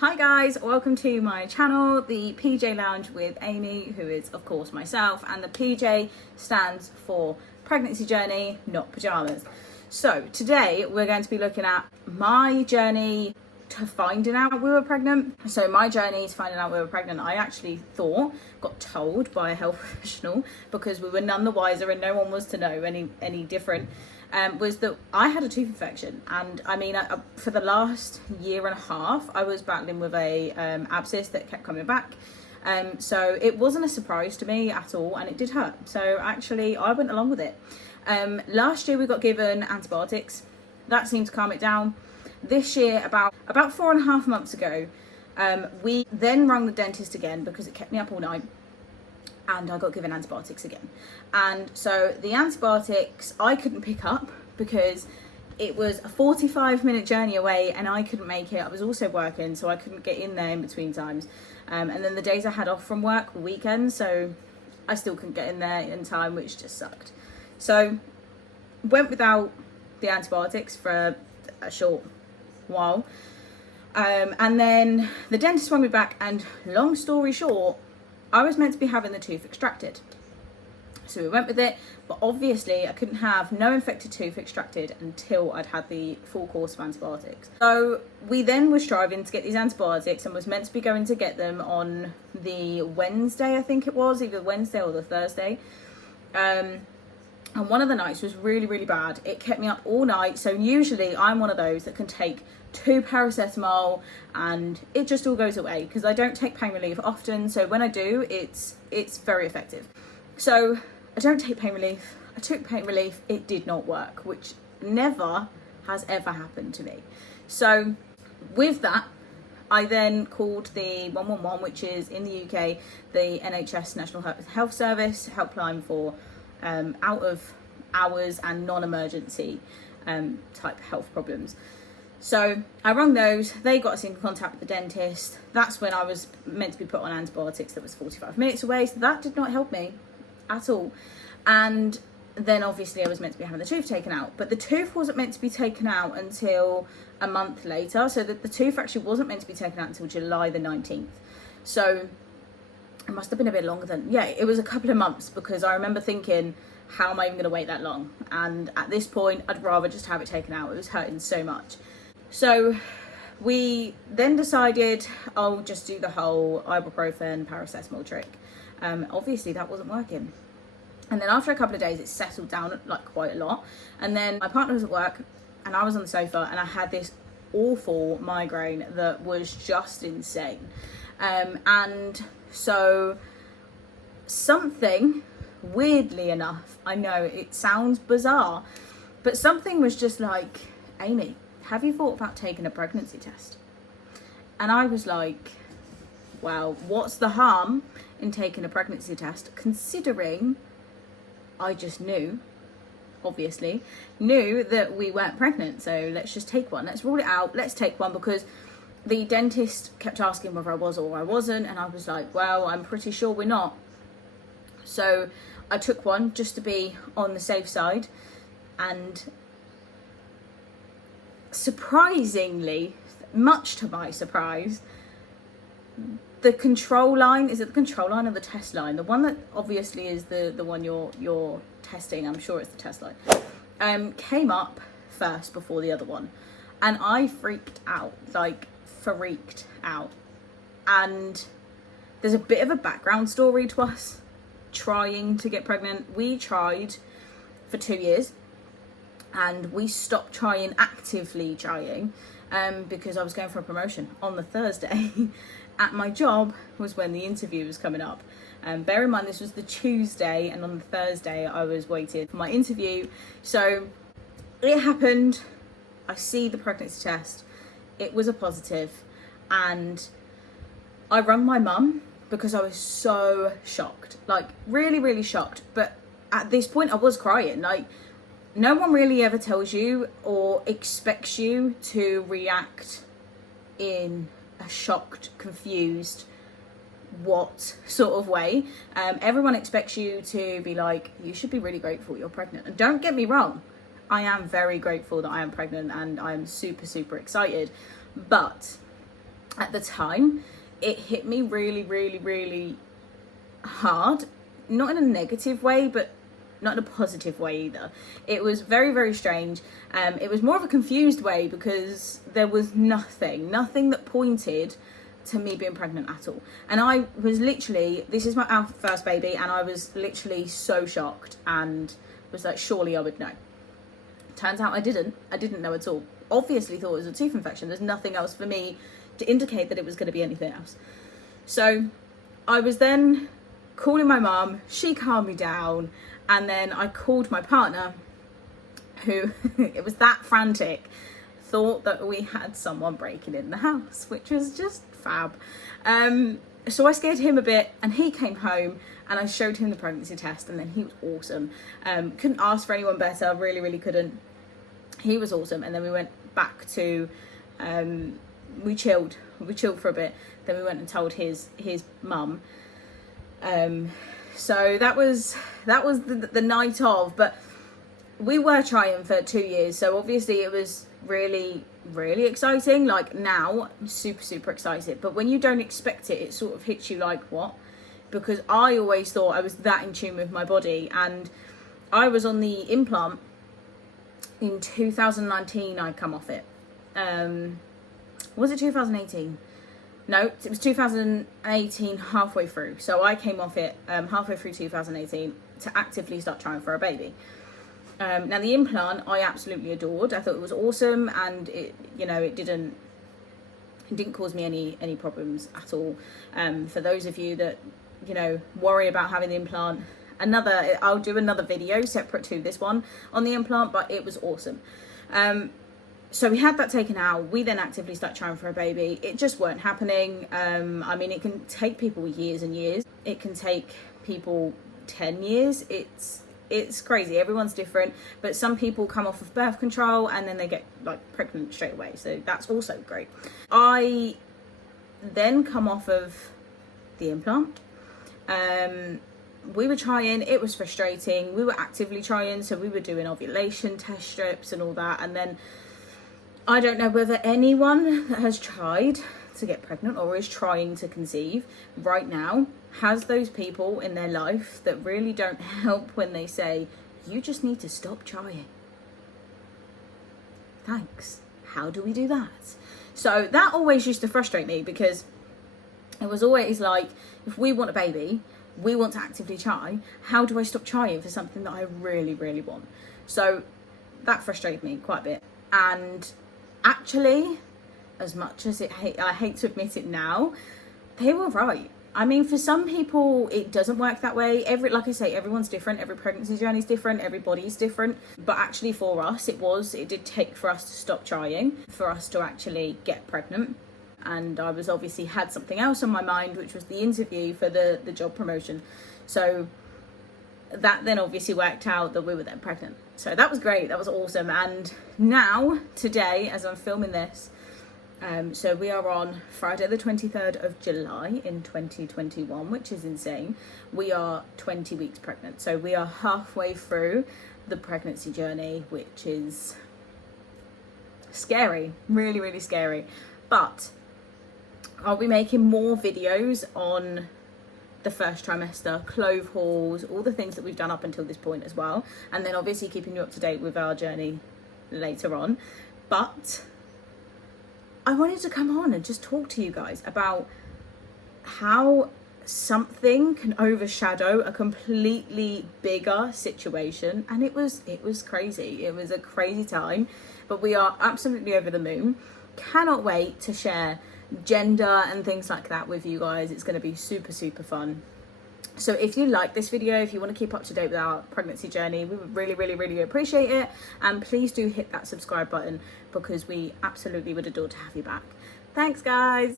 Hi guys, welcome to my channel, the PJ Lounge with Amy, who is of course myself, and the PJ stands for pregnancy journey, not pajamas. So today we're going to be looking at my journey to finding out we were pregnant. So my journey to finding out we were pregnant, I actually got told by a health professional, because we were none the wiser and no one was to know any different. Was that I had a tooth infection, and I mean, for the last year and a half I was battling with a abscess that kept coming back, so it wasn't a surprise to me at all, and it did hurt, so actually I went along with it. Last year we got given antibiotics, that seemed to calm it down. This year, about 4.5 months ago, we then rang the dentist again because it kept me up all night, and I got given antibiotics again. And so the antibiotics I couldn't pick up because it was a 45-minute journey away and I couldn't make it. I was also working, so I couldn't get in there in between times. And then the days I had off from work were weekends, so I still couldn't get in there in time, which just sucked. So went without the antibiotics for a short while. And then the dentist rang me back, and long story short, I was meant to be having the tooth extracted. So we went with it, but obviously I couldn't have no infected tooth extracted until I'd had the full course of antibiotics. So we then were striving to get these antibiotics and was meant to be going to get them on the Wednesday, I think it was, either Wednesday or the Thursday. And one of the nights was really, really bad. It kept me up all night. So usually I'm one of those that can take 2 paracetamol and it just all goes away, because I don't take pain relief often. So when I do, it's very effective. So I don't take pain relief. I took pain relief. It did not work, which never has ever happened to me. So with that, I then called the 111, which is in the UK, the NHS National Health Service helpline for out of hours and non-emergency type health problems. So I rang those, they got us in contact with the dentist. That's when I was meant to be put on antibiotics that was 45 minutes away, so that did not help me at all. And then obviously I was meant to be having the tooth taken out, but the tooth wasn't meant to be taken out until a month later, so that the tooth actually wasn't meant to be taken out until July the 19th. So it must have been a bit longer than, yeah, it was a couple of months, because I remember thinking, how am I even going to wait that long? And at this point, I'd rather just have it taken out. It was hurting so much. So we then decided I'll just do the whole ibuprofen, paracetamol trick. Obviously that wasn't working. And then after a couple of days, it settled down like quite a lot. And then my partner was at work and I was on the sofa, and I had this awful migraine that was just insane. And so something, weirdly enough, I know it sounds bizarre, but something was just like, Amy, have you thought about taking a pregnancy test? And I was like, well, what's the harm in taking a pregnancy test, considering I just obviously knew that we weren't pregnant. So let's just take one. Let's rule it out. Let's take one, because the dentist kept asking whether I was or I wasn't. And I was like, well, I'm pretty sure we're not. So I took one just to be on the safe side. And surprisingly, much to my surprise, the control line, is it the control line or the test line? The one that obviously is the one you're testing, I'm sure it's the test line, came up first before the other one. And I freaked out. And there's a bit of a background story to us trying to get pregnant. We tried for 2 years, and we stopped actively trying, because I was going for a promotion on the Thursday at my job was when the interview was coming up. Bear in mind, this was the Tuesday, and on the Thursday I was waiting for my interview. So it happened. I see the pregnancy test. It was a positive, and I rang my mum because I was so shocked, like really, really shocked. But at this point I was crying. Like, no one really ever tells you or expects you to react in a shocked, confused, what sort of way. Everyone expects you to be like, you should be really grateful you're pregnant. And don't get me wrong, I am very grateful that I am pregnant, and I'm super, super excited. But at the time, it hit me really, really, really hard. Not in a negative way, but not in a positive way either. It was very, very strange. It was more of a confused way because there was nothing that pointed to me being pregnant at all. And I was literally, this is my first baby, and I was literally so shocked and was like, surely I would know. Turns out I didn't know at all. Obviously thought it was a tooth infection. There's nothing else for me to indicate that it was going to be anything else. So I was then calling my mum, she calmed me down, and then I called my partner, who it was that frantic, thought that we had someone breaking in the house, which was just fab. So I scared him a bit, and he came home, and I showed him the pregnancy test, and then he was awesome. Couldn't ask for anyone better, really couldn't. He was awesome. And then we went back to, we chilled for a bit, then we went and told his mum. So that was the night of, but we were trying for 2 years, so obviously it was really exciting. Like now I'm super excited, but when you don't expect it, it sort of hits you like, what? Because I always thought I was that in tune with my body, and I was on the implant in 2019. I'd come off it. Was it 2018? No, it was 2018 halfway through. So I came off it halfway through 2018 to actively start trying for a baby. Now the implant I absolutely adored. I thought it was awesome, and it didn't cause me any problems at all. For those of you that worry about having the implant, I'll do another video separate to this one on the implant, but it was awesome. So we had that taken out. We then actively start trying for a baby. It just weren't happening. I mean, it can take people years and years. It can take people 10 years. It's crazy. Everyone's different, but some people come off of birth control and then they get like pregnant straight away. So that's also great. I then come off of the implant. We were trying, it was frustrating. We were actively trying. So we were doing ovulation test strips and all that. And then I don't know whether anyone that has tried to get pregnant or is trying to conceive right now has those people in their life that really don't help when they say, you just need to stop trying. Thanks. How do we do that? So that always used to frustrate me, because it was always like, if we want a baby, we want to actively try. How do I stop trying for something that I really want? So that frustrated me quite a bit. And actually, as much as I hate to admit it now, they were right. I mean, for some people, it doesn't work that way. Like I say, everyone's different. Every pregnancy journey is different. Everybody's different. But actually for us, it did take for us to stop trying, for us to actually get pregnant. And I was obviously had something else on my mind, which was the interview for the job promotion. So that then obviously worked out that we were then pregnant. So that was great. That was awesome. And now, today, as I'm filming this, so we are on Friday the 23rd of July in 2021, which is insane. We are 20 weeks pregnant. So we are halfway through the pregnancy journey, which is scary, really scary. But I'll be making more videos on the first trimester, clove hauls, all the things that we've done up until this point as well. And then obviously keeping you up to date with our journey later on. But I wanted to come on and just talk to you guys about how something can overshadow a completely bigger situation. And it was crazy. It was a crazy time, but we are absolutely over the moon. Cannot wait to share gender and things like that with you guys. It's going to be super fun. So if you like this video, if you want to keep up to date with our pregnancy journey, we would really appreciate it. And please do hit that subscribe button, because we absolutely would adore to have you back. Thanks, guys.